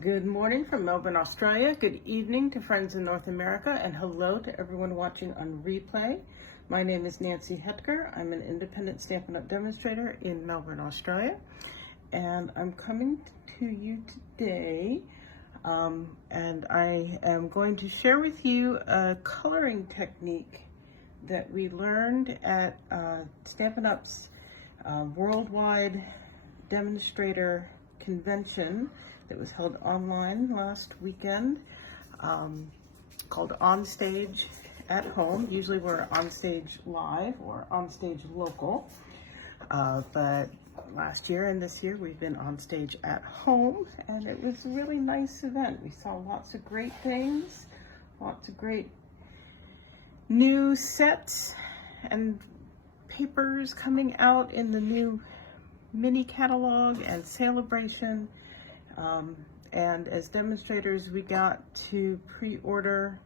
Good morning from Melbourne, Australia. Good evening to friends in North America, and hello to everyone watching on replay. My name is Nancy Hetker. I'm an independent Stampin' Up! Demonstrator in Melbourne, Australia, and I'm coming to you today, and I am going to share with you a coloring technique that we learned at Stampin' Up's worldwide demonstrator convention that was held online last weekend, called OnStage at Home. Usually we're OnStage Live or OnStage Local, but last year and this year we've been OnStage at Home, and it was a really nice event. We saw lots of great things, lots of great new sets and papers coming out in the new mini catalog and celebration. And as demonstrators, we got to pre-order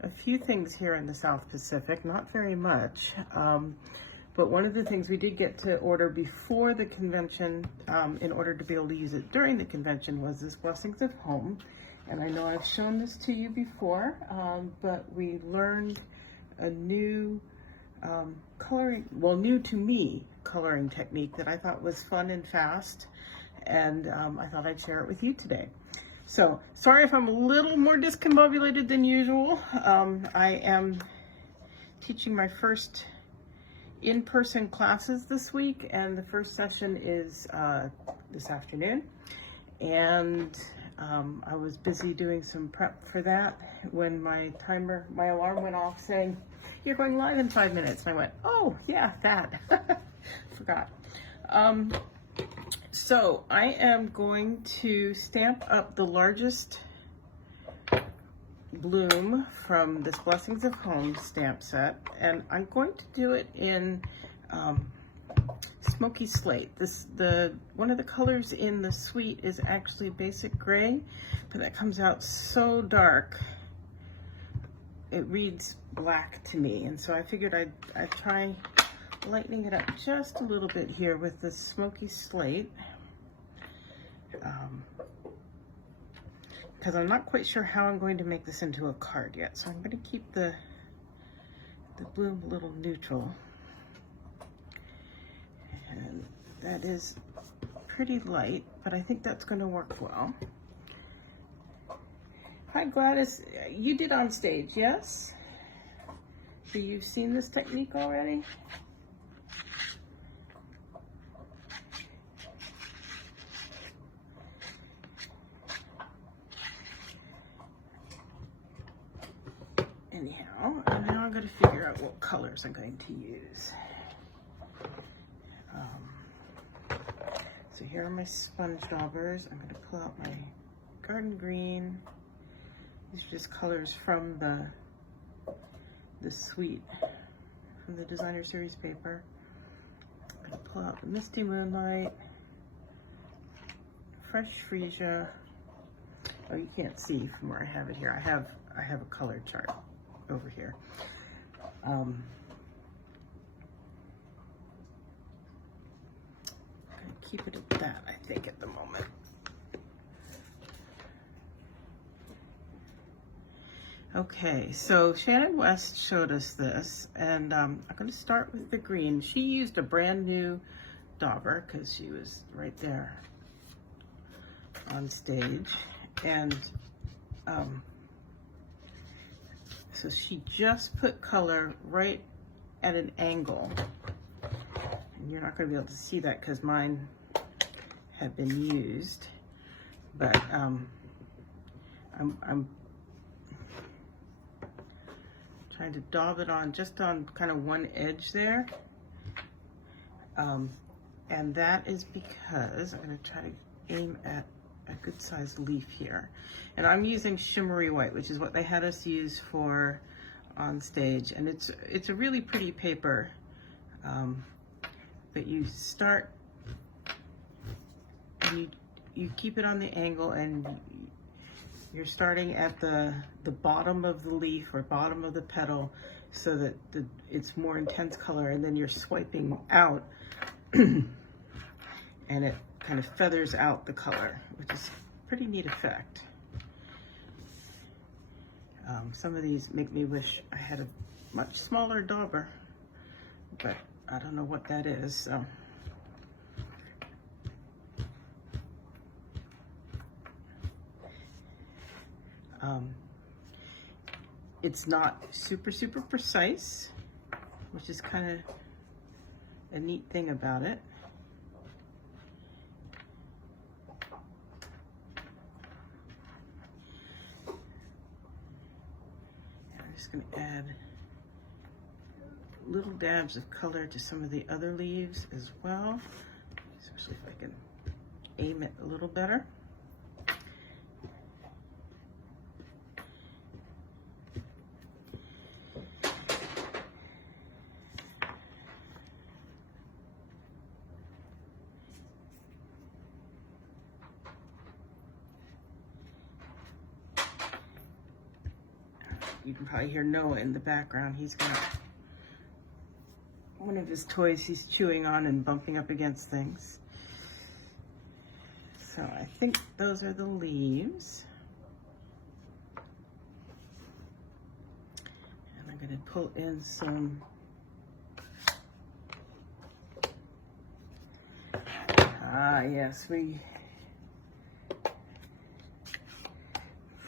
a few things here in the South Pacific, not very much, but one of the things we did get to order before the convention, in order to be able to use it during the convention, was this Blessings of Home. And I know I've shown this to you before, but we learned a new new to me coloring technique that I thought was fun and fast, and I thought I'd share it with you today. So sorry if I'm a little more discombobulated than usual. I am teaching my first in-person classes this week, and the first session is this afternoon, and I was busy doing some prep for that when my alarm went off saying, "You're going live in 5 minutes." And I went, "Oh yeah, that." Forgot. So I am going to stamp up the largest bloom from this Blessings of Home stamp set, and I'm going to do it in smoky slate. One of the colors in the suite is actually basic gray, but that comes out so dark it reads black to me, and so I figured I'd try lightening it up just a little bit here with this smoky slate, because I'm not quite sure how I'm going to make this into a card yet, so I'm going to keep the bloom a little neutral, and that is pretty light, but I think that's going to work well. Hi Gladys, you did OnStage, yes? So you've seen this technique already? Anyhow, and now I'm going to figure out what colors I'm going to use. So here are my sponge daubers. I'm going to pull out my garden green. These are just colors from the suite, from the designer series paper. I'm going to pull out the Misty Moonlight, Fresh Freesia. Oh, you can't see from where I have it here. I have a color chart over here. I'm going to keep it at that, I think, at the moment. Okay, so Shannon West showed us this, and I'm going to start with the green. She used a brand new Dauber because she was right there on stage, and so she just put color right at an angle, and you're not going to be able to see that because mine had been used, but I'm trying to daub it on just on kind of one edge there, and that is because I'm going to try to aim at a good sized leaf here, and I'm using shimmery white, which is what they had us use for OnStage, and it's a really pretty paper, but you start and you keep it on the angle, and you're starting at the bottom of the leaf or bottom of the petal so that it's more intense color, and then you're swiping out and it kind of feathers out the color, which is pretty neat effect. Some of these make me wish I had a much smaller Dauber, but I don't know what that is, so. It's not super precise, which is kind of a neat thing about it. I'm just going to add little dabs of color to some of the other leaves as well, especially if I can aim it a little better. You can probably hear Noah in the background. He's got one of his toys he's chewing on and bumping up against things. So I think those are the leaves. And I'm going to pull in some yes,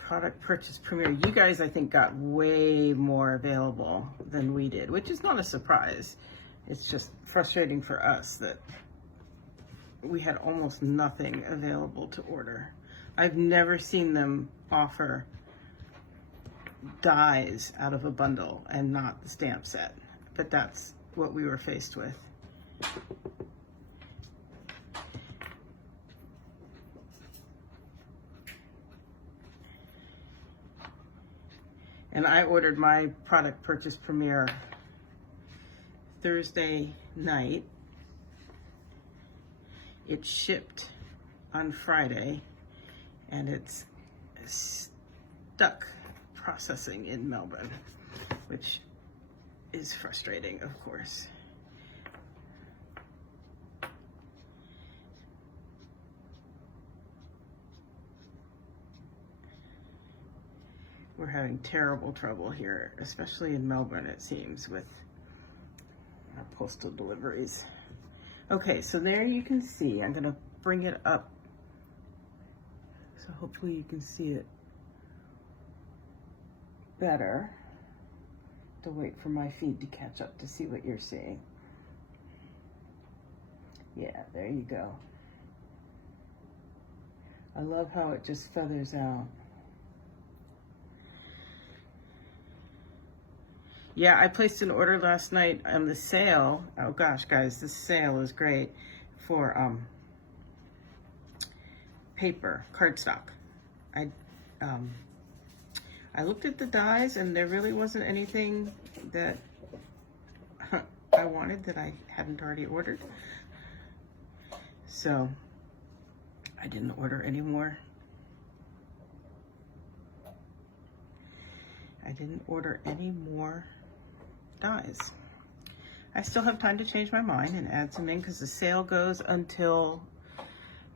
product purchase premiere. You guys, I think, got way more available than we did, which is not a surprise. It's just frustrating for us that we had almost nothing available to order. I've never seen them offer dies out of a bundle and not the stamp set, but that's what we were faced with. And I ordered my product purchase premiere Thursday night. It shipped on Friday, and it's stuck processing in Melbourne, which is frustrating, of course. We're having terrible trouble here, especially in Melbourne, it seems, with our postal deliveries. Okay, so there you can see. I'm going to bring it up so hopefully you can see it better. To wait for my feed to catch up to see what you're seeing. Yeah, there you go. I love how it just feathers out. Yeah, I placed an order last night on the sale. Oh gosh, guys, this sale is great for paper, cardstock. I looked at the dies and there really wasn't anything that I wanted that I hadn't already ordered. So I didn't order any more. I didn't order any more dies. I still have time to change my mind and add some in because the sale goes until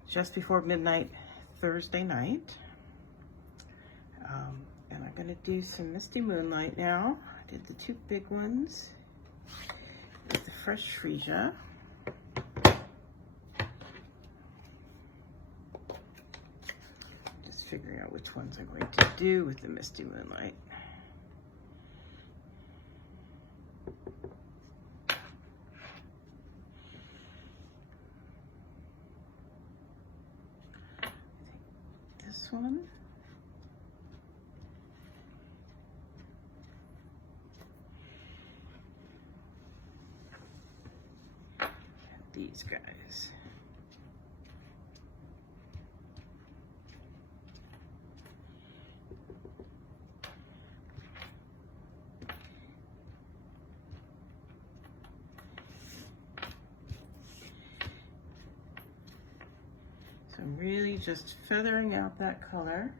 just before midnight Thursday night. And I'm going to do some Misty Moonlight now. I did the two big ones with the fresh freesia. Just figuring out which ones I'm going to do with the Misty Moonlight. This one. And these guys. So I'm really just feathering out that color.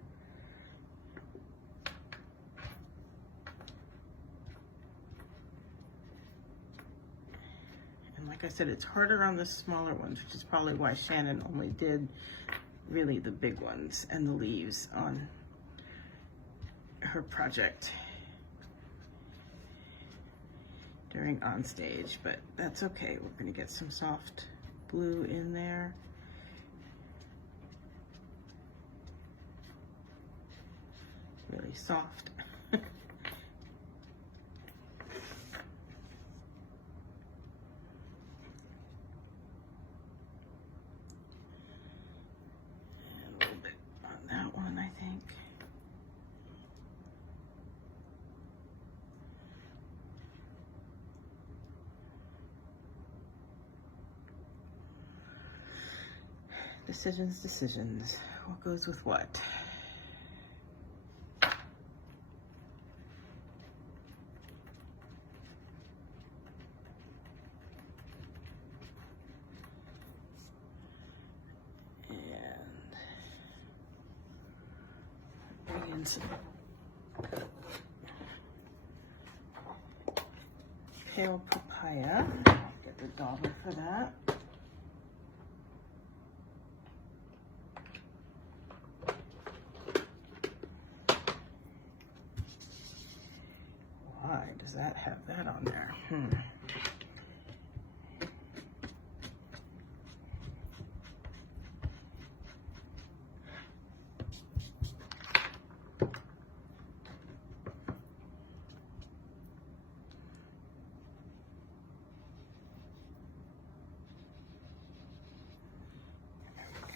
And like I said, it's harder on the smaller ones, which is probably why Shannon only did really the big ones and the leaves on her project during OnStage, but that's okay. We're gonna get some soft blue in there. Really soft. Decisions. What goes with what? And bring in some pale papaya. Get the Dauber for that. Why does that have that on there? There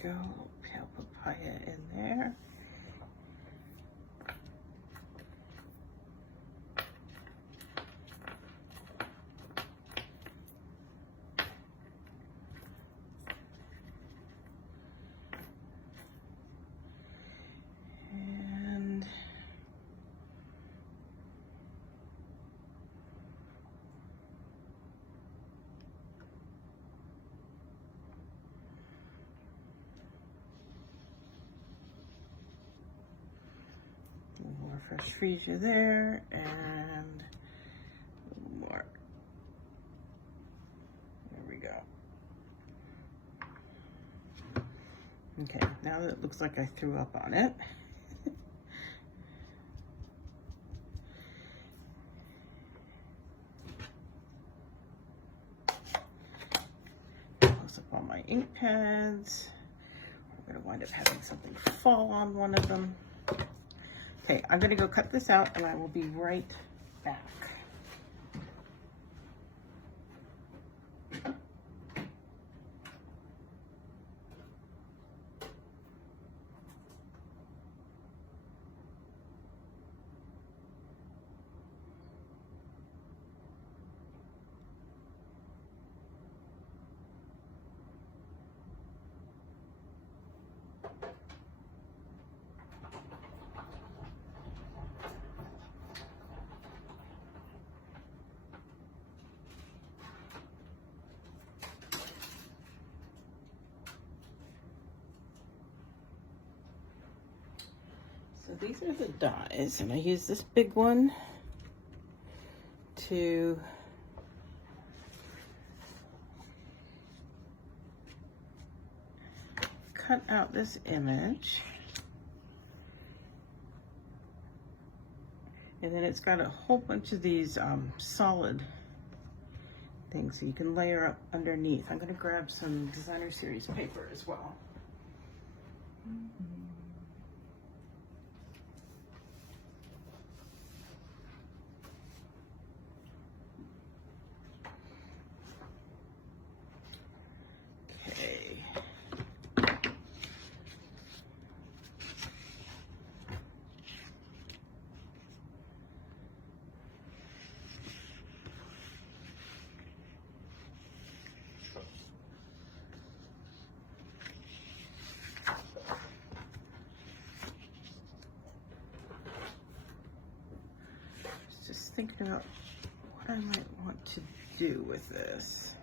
we go, pale papaya in there. More fresh freesia there, and more. There we go. Okay, now that it looks like I threw up on it, close up on my ink pads. I'm gonna wind up having something fall on one of them. Okay, I'm gonna go cut this out and I will be right back. So these are the dies, and I use this big one to cut out this image. And then it's got a whole bunch of these solid things so you can layer up underneath. I'm gonna grab some designer series paper as well. Just thinking about what I might want to do with this.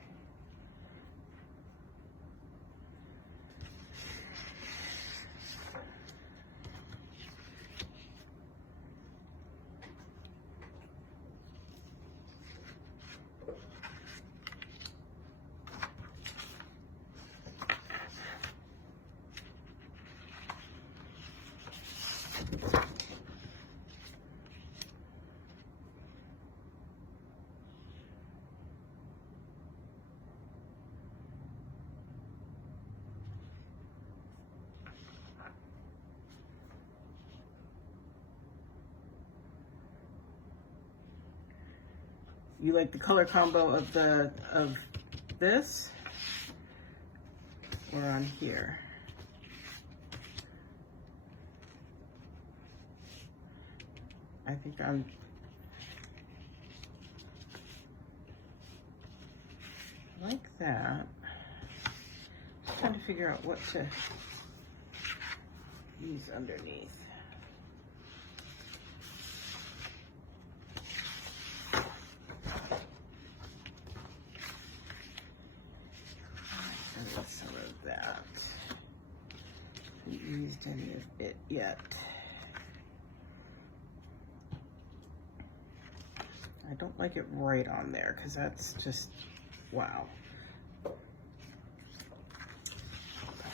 you like the color combo of this or on here? I think I'm like that. Just trying to figure out what to use underneath. Some of that. Haven't used any of it yet. I don't like it right on there because that's just, wow. But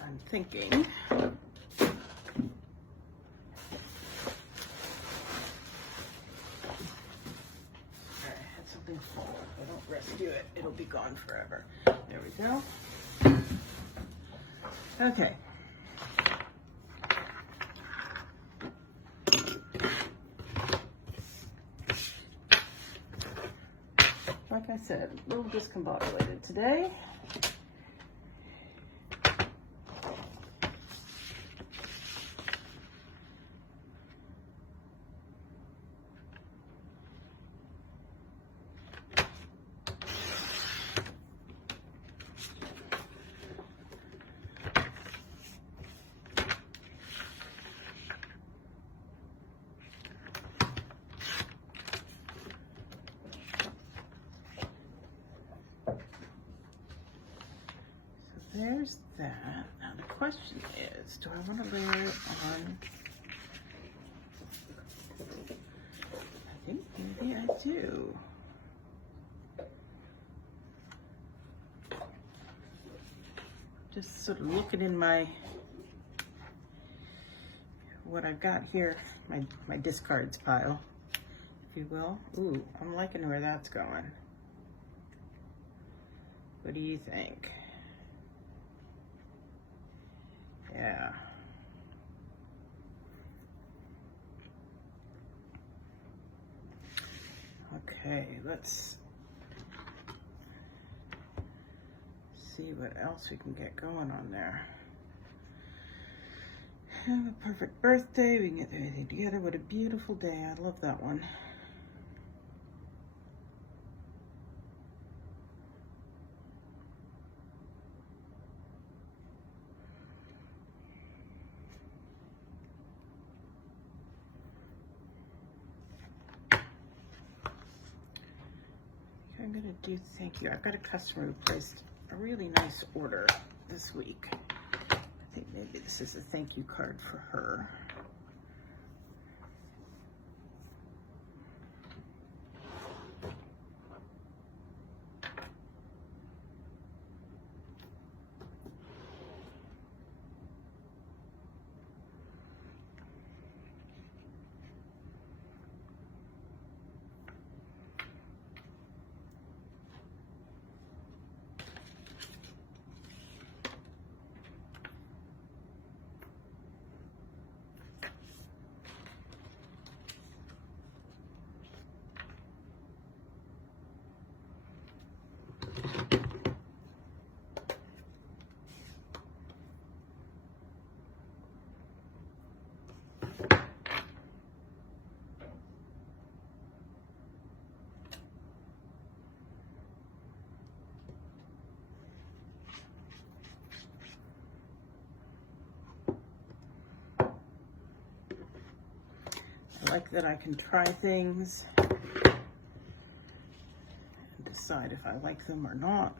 I'm thinking, all right, I had something fall. If I don't rescue it, it'll be gone forever. There we go. Okay. Like I said, a little discombobulated today. There's that. Now the question is, do I want to layer it on? I think maybe I do. Just sort of looking in what I've got here, my discards pile, if you will. Ooh, I'm liking where that's going. What do you think? Yeah. Okay, let's see what else we can get going on there. Have a perfect birthday. We can get everything together. What a beautiful day. I love that one. I'm gonna do thank you. I've got a customer who placed a really nice order this week. I think maybe this is a thank you card for her. I like that I can try things and decide if I like them or not.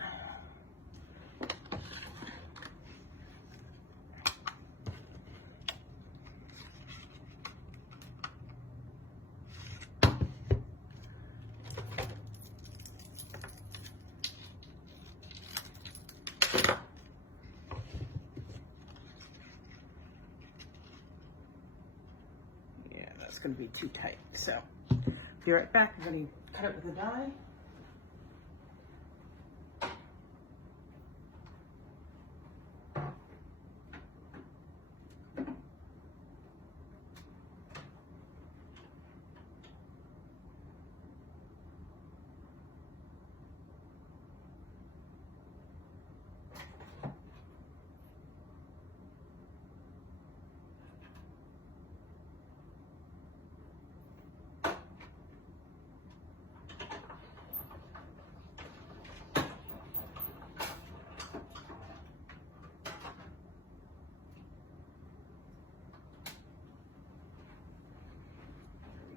Going to be too tight, so be right back. I'm going to cut it with a die.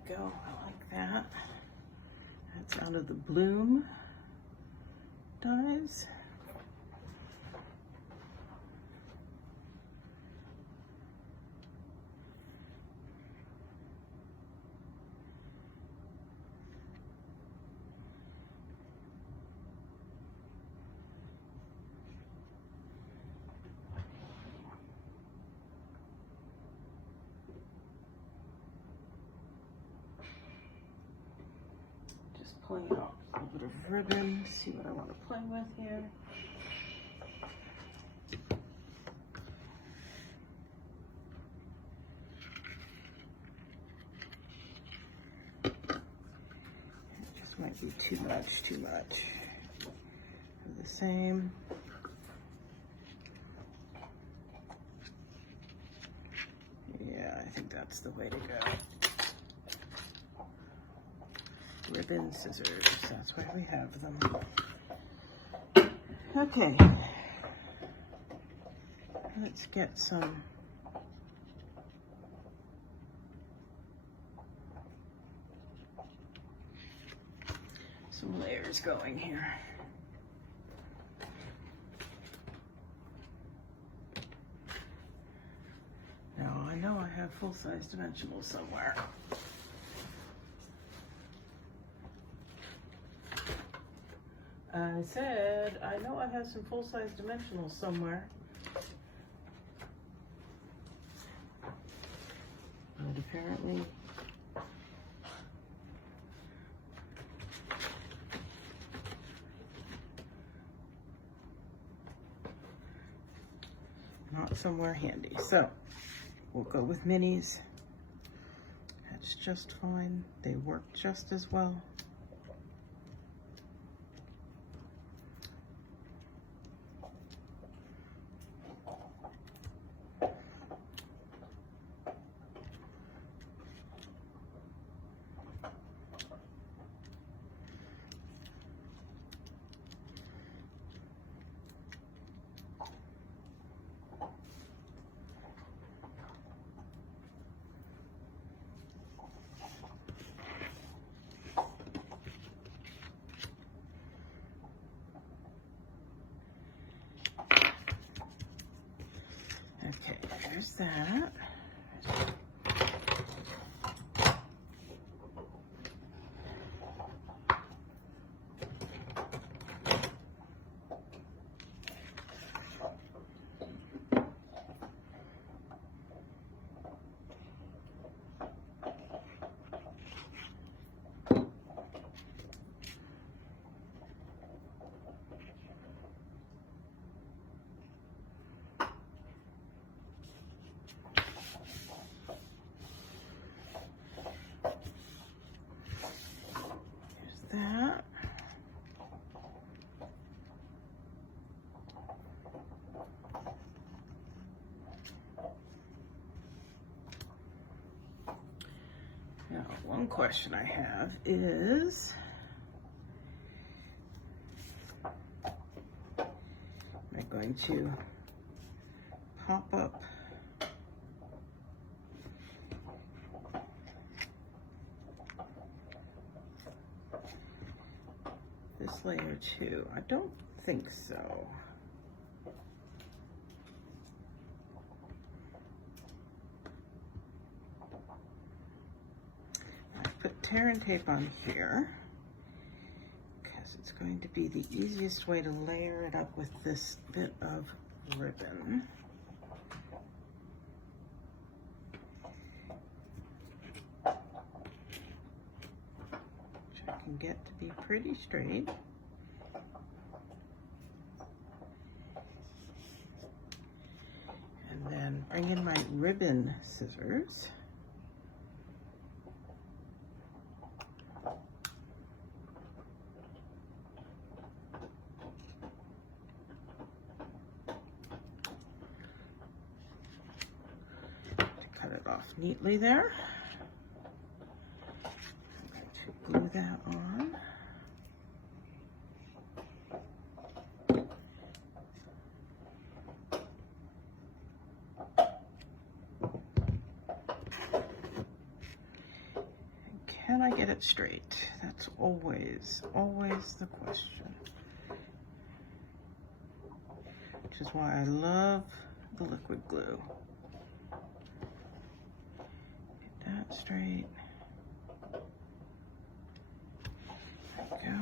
we go. I like that. That's out of the Bloom dies. Pulling out a little bit of ribbon, see what I want to play with here. It just might be too much. The same. Yeah, I think that's the way to go. Ribbon, scissors, that's why we have them. Okay, let's get some layers going here. Now I know I have full-size dimensionals somewhere. I said, I know I have some full-size dimensionals somewhere. But apparently, not somewhere handy. So, we'll go with minis. That's just fine. They work just as well. Okay, there's that. That. Now, one question I have is, am I going to pop up this layer too? I don't think so. I put tear and tape on here because it's going to be the easiest way to layer it up with this bit of ribbon. Can get to be pretty straight. And then bring in my ribbon scissors. To cut it off neatly there. Glue that on. can I get it straight? That's always the question. Which is why I love the liquid glue. Get that straight. There we go.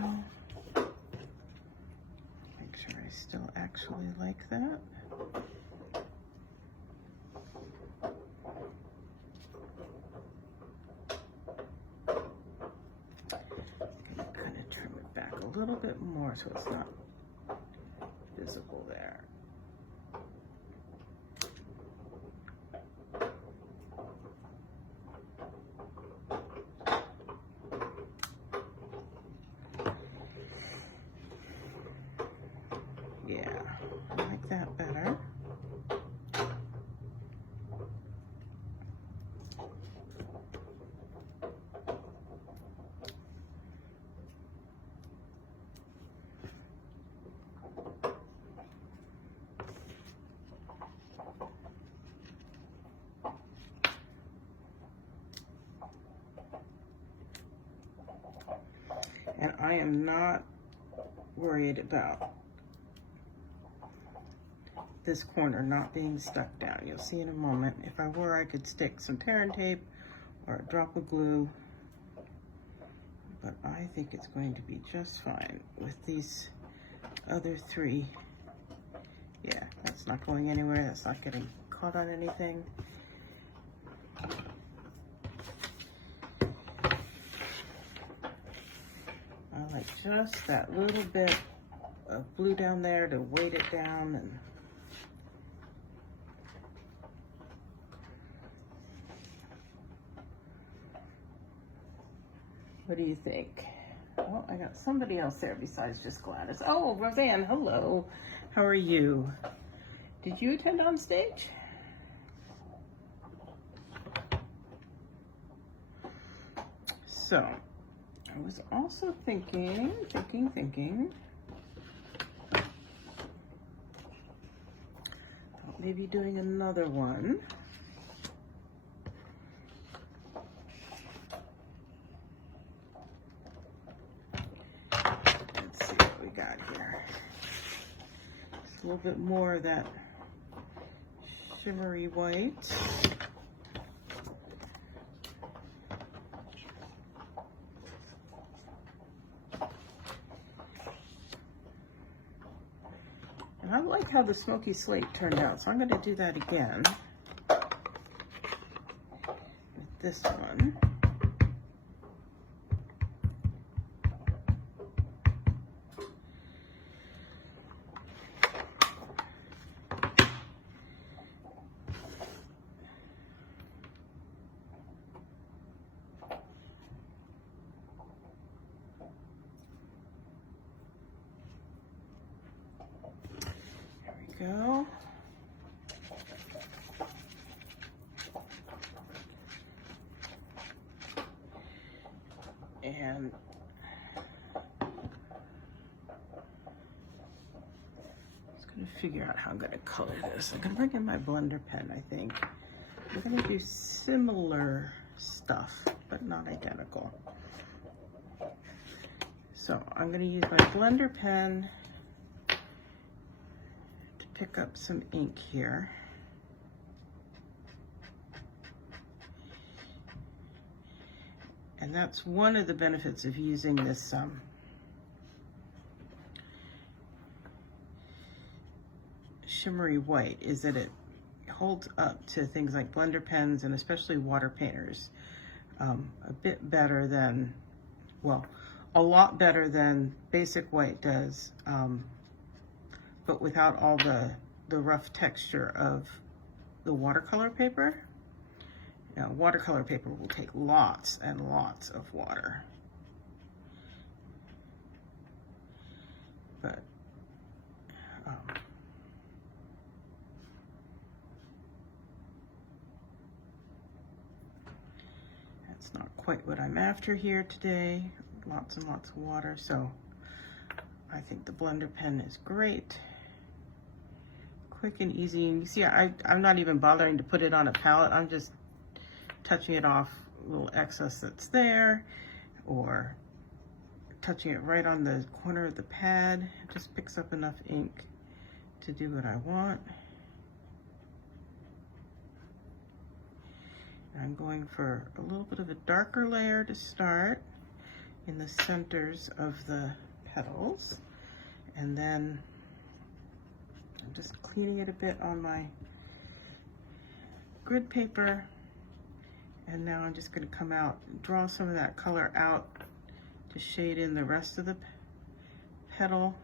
Make sure I still actually like that. A little bit more so it's not visible there. Yeah, I like that better. And I am not worried about this corner not being stuck down. You'll see in a moment. If I were, I could stick some tear and tape or a drop of glue, but I think it's going to be just fine with these other three. Yeah, that's not going anywhere. That's not getting caught on anything. I like just that little bit of glue down there to weight it down. And what do you think? Oh, I got somebody else there besides just Gladys. Oh, Roseanne, hello. How are you? Did you attend OnStage? So, I was also thinking about maybe doing another one. Let's see what we got here. Just a little bit more of that shimmery white. And I like how the smoky slate turned out, so I'm going to do that again with this one. Go. And just going to figure out how I'm going to color this. I'm going to bring in my blender pen, I think. I'm going to do similar stuff, but not identical. So I'm going to use my blender pen pick up some ink here. And that's one of the benefits of using this shimmery white, is that it holds up to things like blender pens and especially water painters a bit better than, well, a lot better than basic white does. But without all the rough texture of the watercolor paper. Now, watercolor paper will take lots and lots of water. But that's not quite what I'm after here today. Lots and lots of water, so I think the blender pen is great. Quick and easy, and you see I'm not even bothering to put it on a palette. I'm just touching it off, a little excess that's there. or touching it right on the corner of the pad. It just picks up enough ink to do what I want. I'm going for a little bit of a darker layer to start in the centers of the petals, and then I'm just cleaning it a bit on my grid paper, and now I'm just going to come out and draw some of that color out to shade in the rest of the petal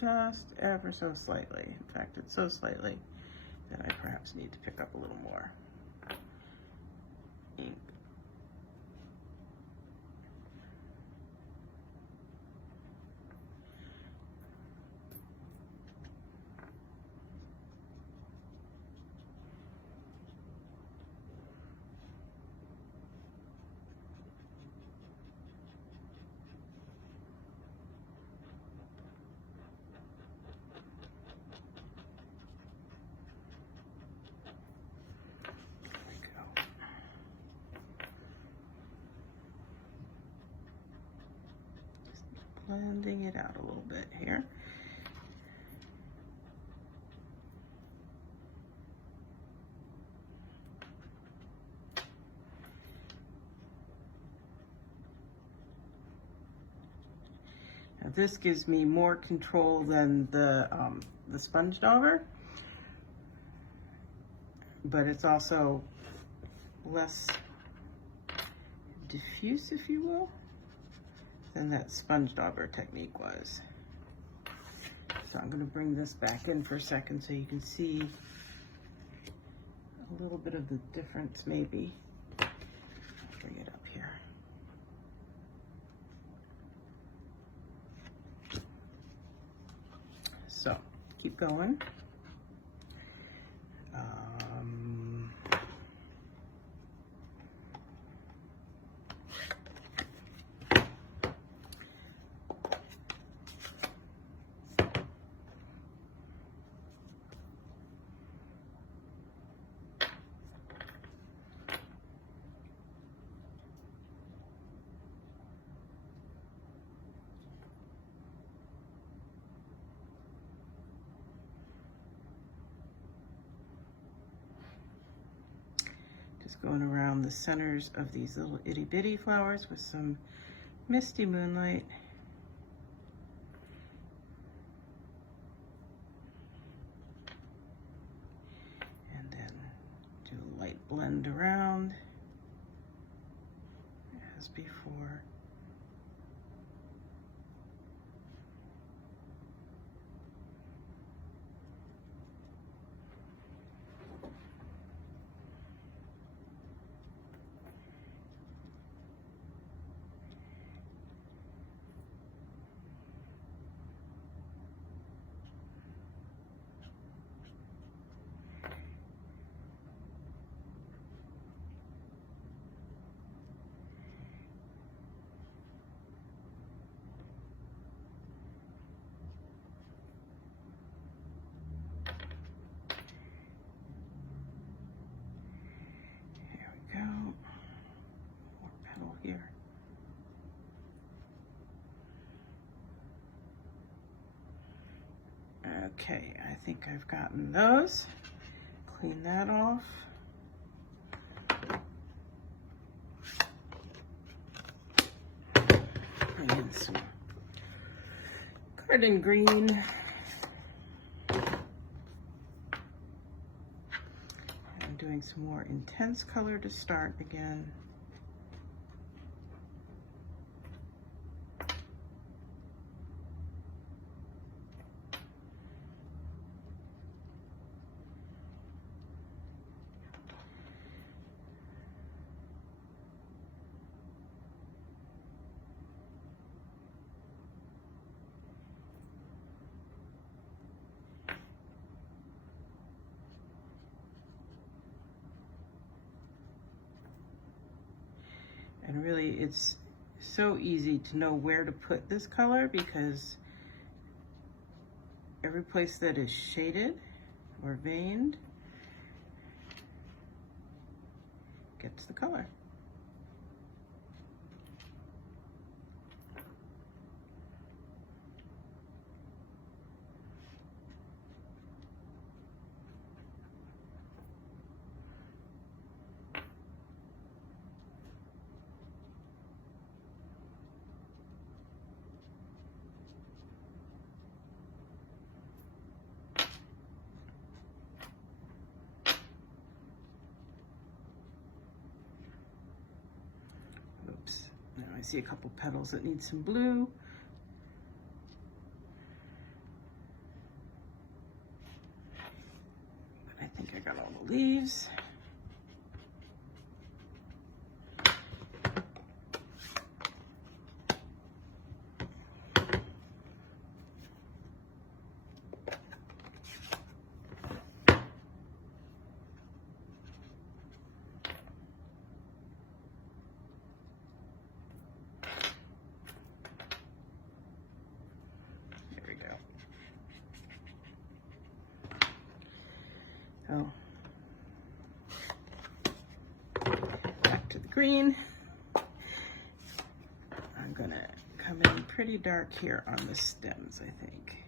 just ever so slightly. In fact, it's so slightly that I perhaps need to pick up a little more ink. Blending it out a little bit here. Now this gives me more control than the sponge dauber, but it's also less diffuse, if you will, than that sponge dauber technique was. So I'm going to bring this back in for a second so you can see a little bit of the difference maybe. I'll bring it up here. So keep going. Going around the centers of these little itty bitty flowers with some misty moonlight. And then do a light blend around as before. Here. Okay, I think I've gotten those. Clean that off. Bring in some garden green. I'm doing some more intense color to start again. And really, it's so easy to know where to put this color because every place that is shaded or veined gets the color. see a couple petals that need some blue. But I think I got all the leaves. So, back to the green. I'm gonna come in pretty dark here on the stems, I think.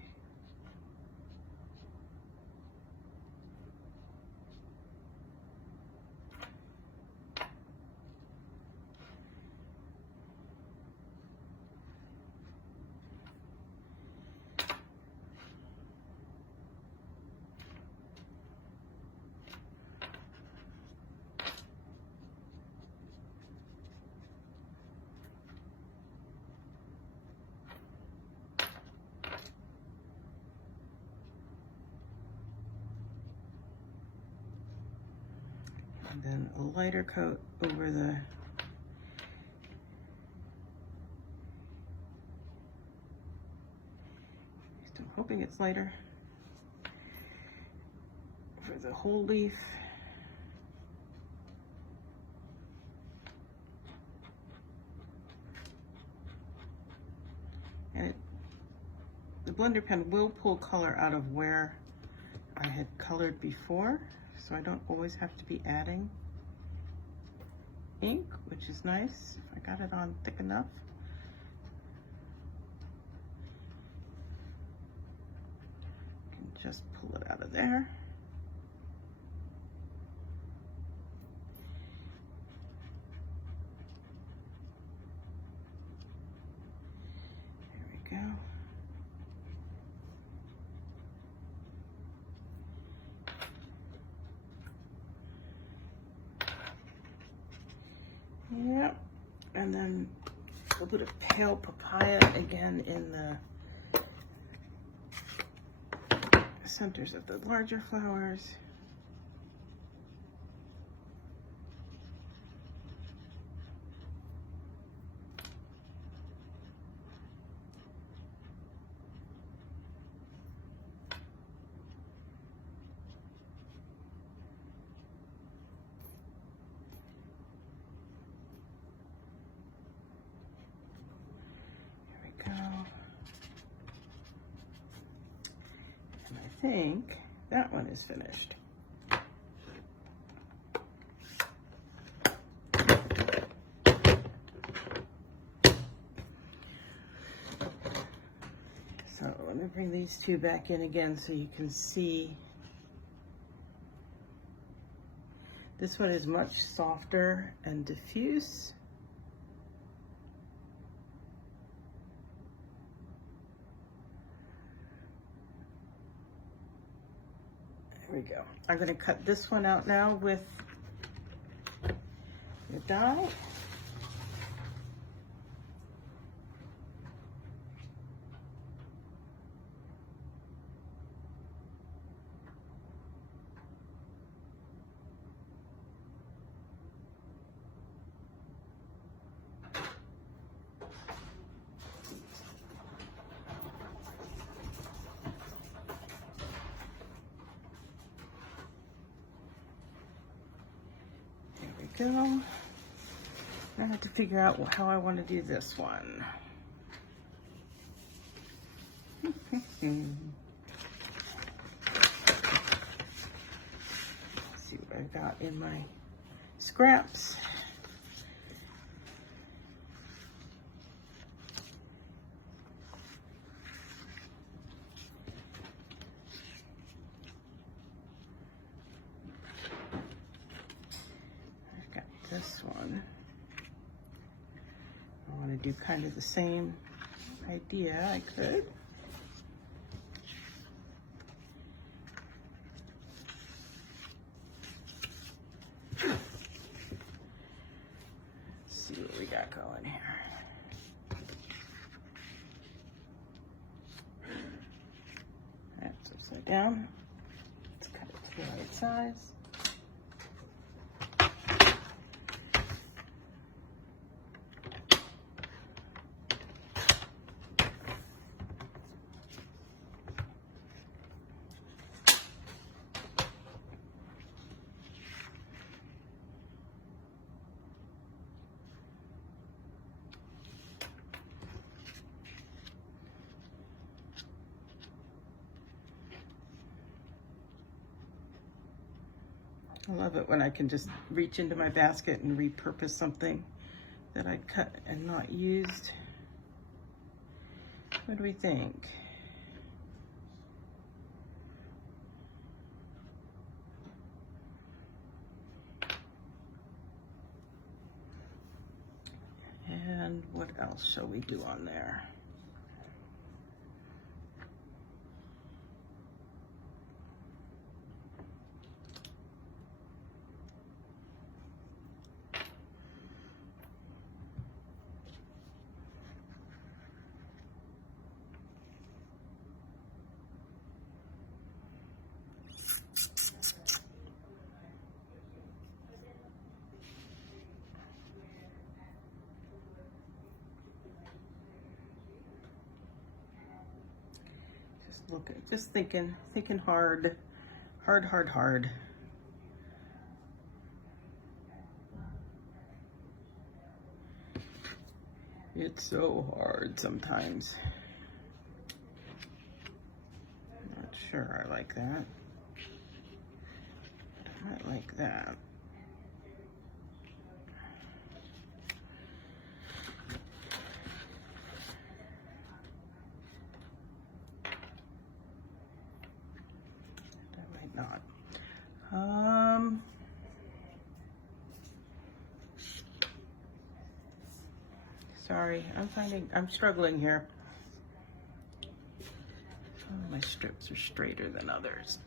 And then a lighter coat over the still hoping it's lighter for the whole leaf. And the blender pen will pull color out of where I had colored before, so I don't always have to be adding ink, which is nice if I got it on thick enough. I can just pull it out of there. There we go. Yep, and then a little bit of pale papaya again in the centers of the larger flowers. I think that one is finished. So let me bring these two back in again so you can see. This one is much softer and diffuse. There we go. I'm going to cut this one out now with the die. Go. I have to figure out how I want to do this one. Let's see what I've got in my scraps. This one, I want to do kind of the same idea. I could. Let's see what we got going here. down. Let's cut it to the right size. I love it when I can just reach into my basket and repurpose something that I cut and not used. What do we think? And what else shall we do on there? Just thinking hard. It's so hard sometimes. I'm not sure I like that. I might like that. Not. Sorry, I'm struggling here. Some of my strips are straighter than others.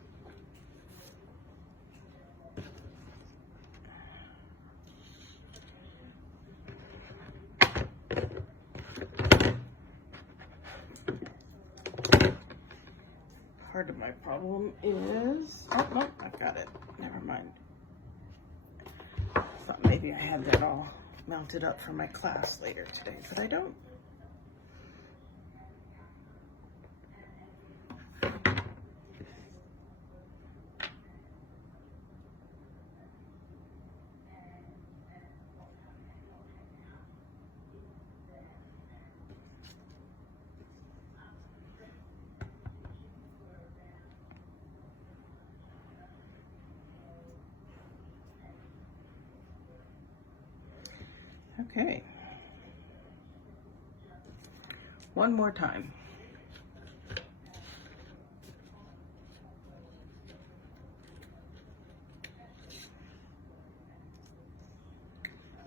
Part of my problem is, oh no, I've got it, never mind. Thought maybe I had that all mounted up for my class later today, but I don't. Okay. One more time.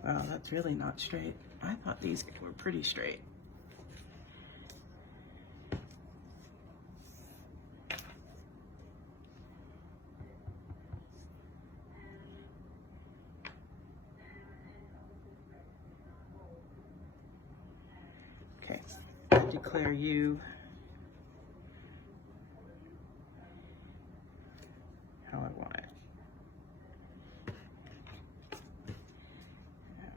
Wow, that's really not straight. I thought these were pretty straight. Okay, I declare you how I want it.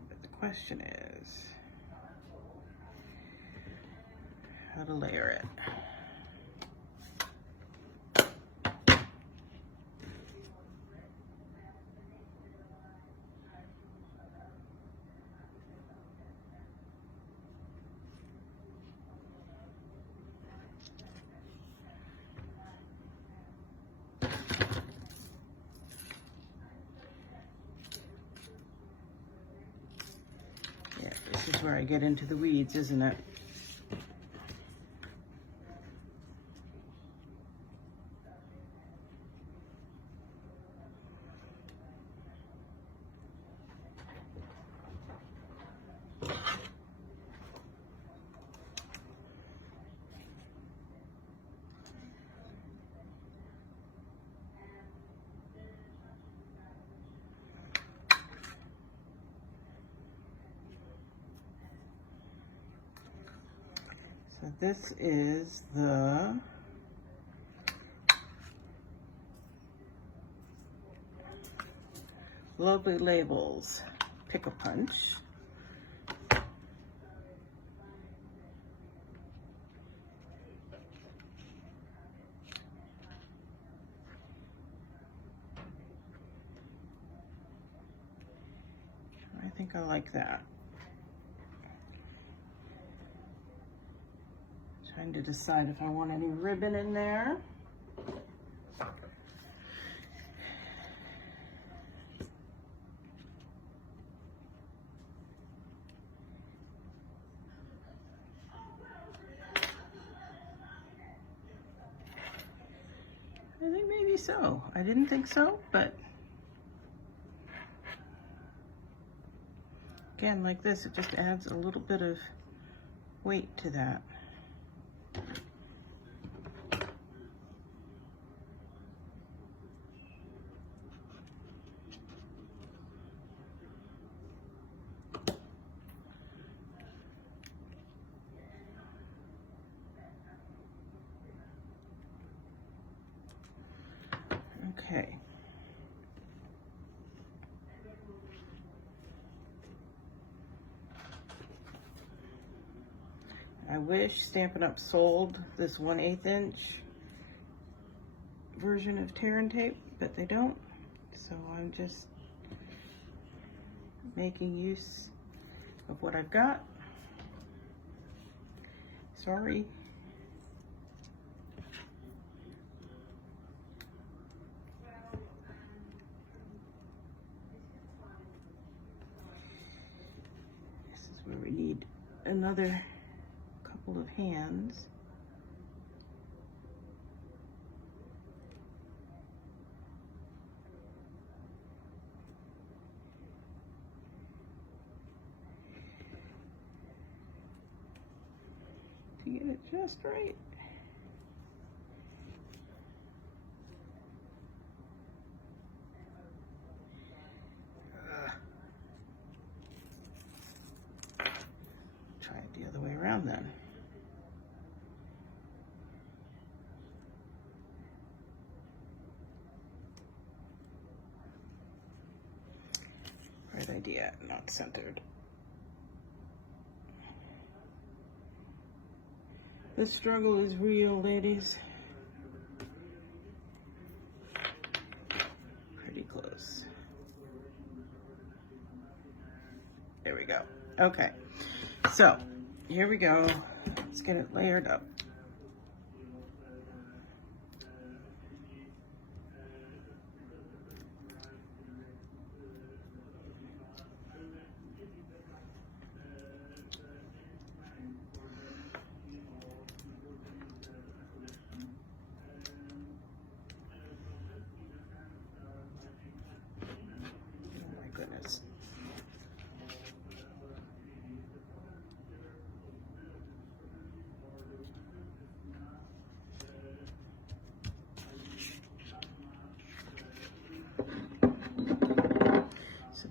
But the question is how to layer it. This is where I get into the weeds, isn't it? So this is the Lovely Labels Pick a Punch. I think I like that. Trying to decide if I want any ribbon in there. I think maybe so. I didn't think so, but again, like this, it just adds a little bit of weight to that. Okay. I wish Stampin' Up! Sold this 1/8 inch version of tear and tape, but they don't. So I'm just making use of what I've got. Sorry. This is where we need another couple of hands. To get it just right. Try it the other way around then. Right idea, not centered. The struggle is real, ladies. Pretty close. There we go. Okay, so here we go. Let's get it layered up.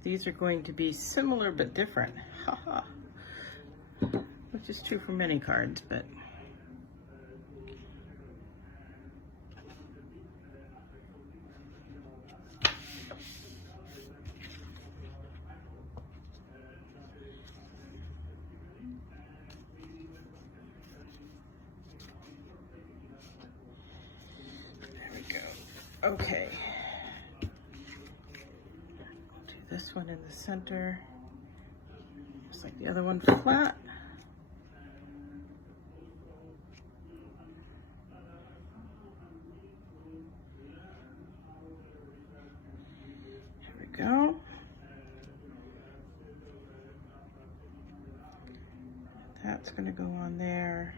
These are going to be similar but different, haha, which is true for many cards, but there we go. Okay. This one in the center, just like the other one, flat. Here we go. That's going to go on there.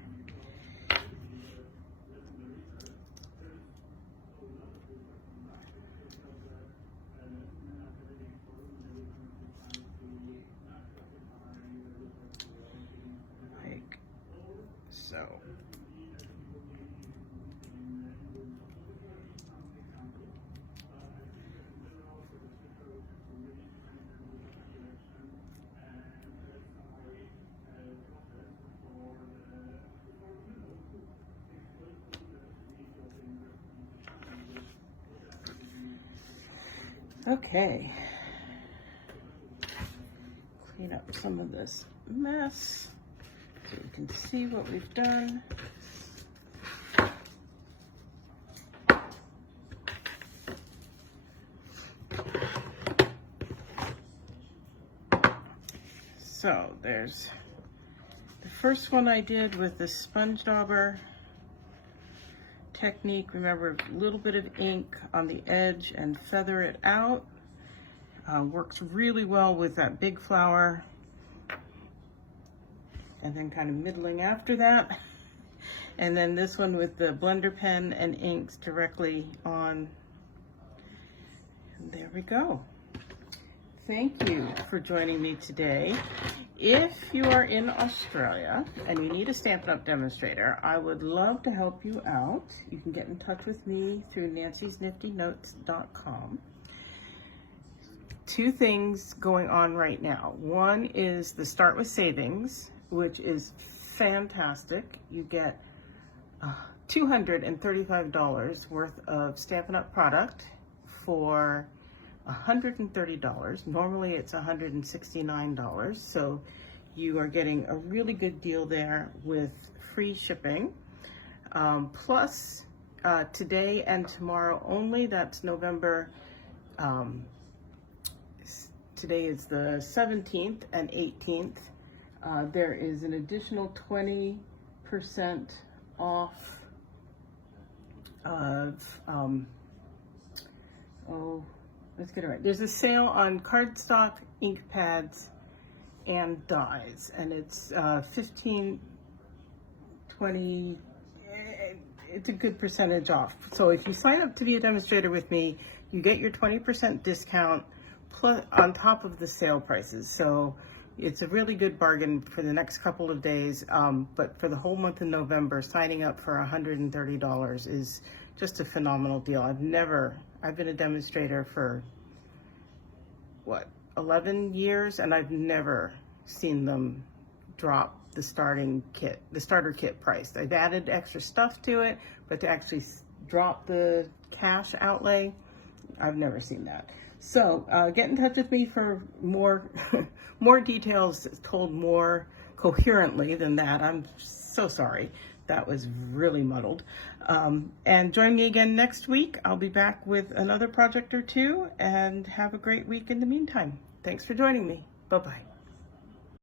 So, okay, clean up some of this mess so you can see what we've done. So there's the first one I did with the sponge dauber technique. Remember, a little bit of ink on the edge and feather it out. Works really well with that big flower. And then kind of middling after that. And then this one with the blender pen and inks directly on. And there we go. Thank you for joining me today. If you are in Australia and you need a Stampin' Up! Demonstrator, I would love to help you out. You can get in touch with me through nancysniftynotes.com. Two things going on right now. One is the Start with Savings, which is fantastic. You get $235 worth of Stampin' Up! Product for $130. Normally it's $169, so you are getting a really good deal there with free shipping. Plus, today and tomorrow only, that's November, today is the 17th and 18th, there is an additional 20% off of, let's get it right. There's a sale on cardstock, ink pads, and dies, and it's 15, 20, it's a good percentage off. So if you sign up to be a demonstrator with me, you get your 20% discount plus on top of the sale prices. So it's a really good bargain for the next couple of days, but for the whole month of November, signing up for $130 is just a phenomenal deal. I've been a demonstrator for, what, 11 years, and I've never seen them drop the starter kit price. I've added extra stuff to it, but to actually drop the cash outlay, I've never seen that. So get in touch with me for more more details told more coherently than that. I'm so sorry. That was really muddled. And join me again next week. I'll be back with another project or two, and have a great week in the meantime. Thanks for joining me. Bye-bye.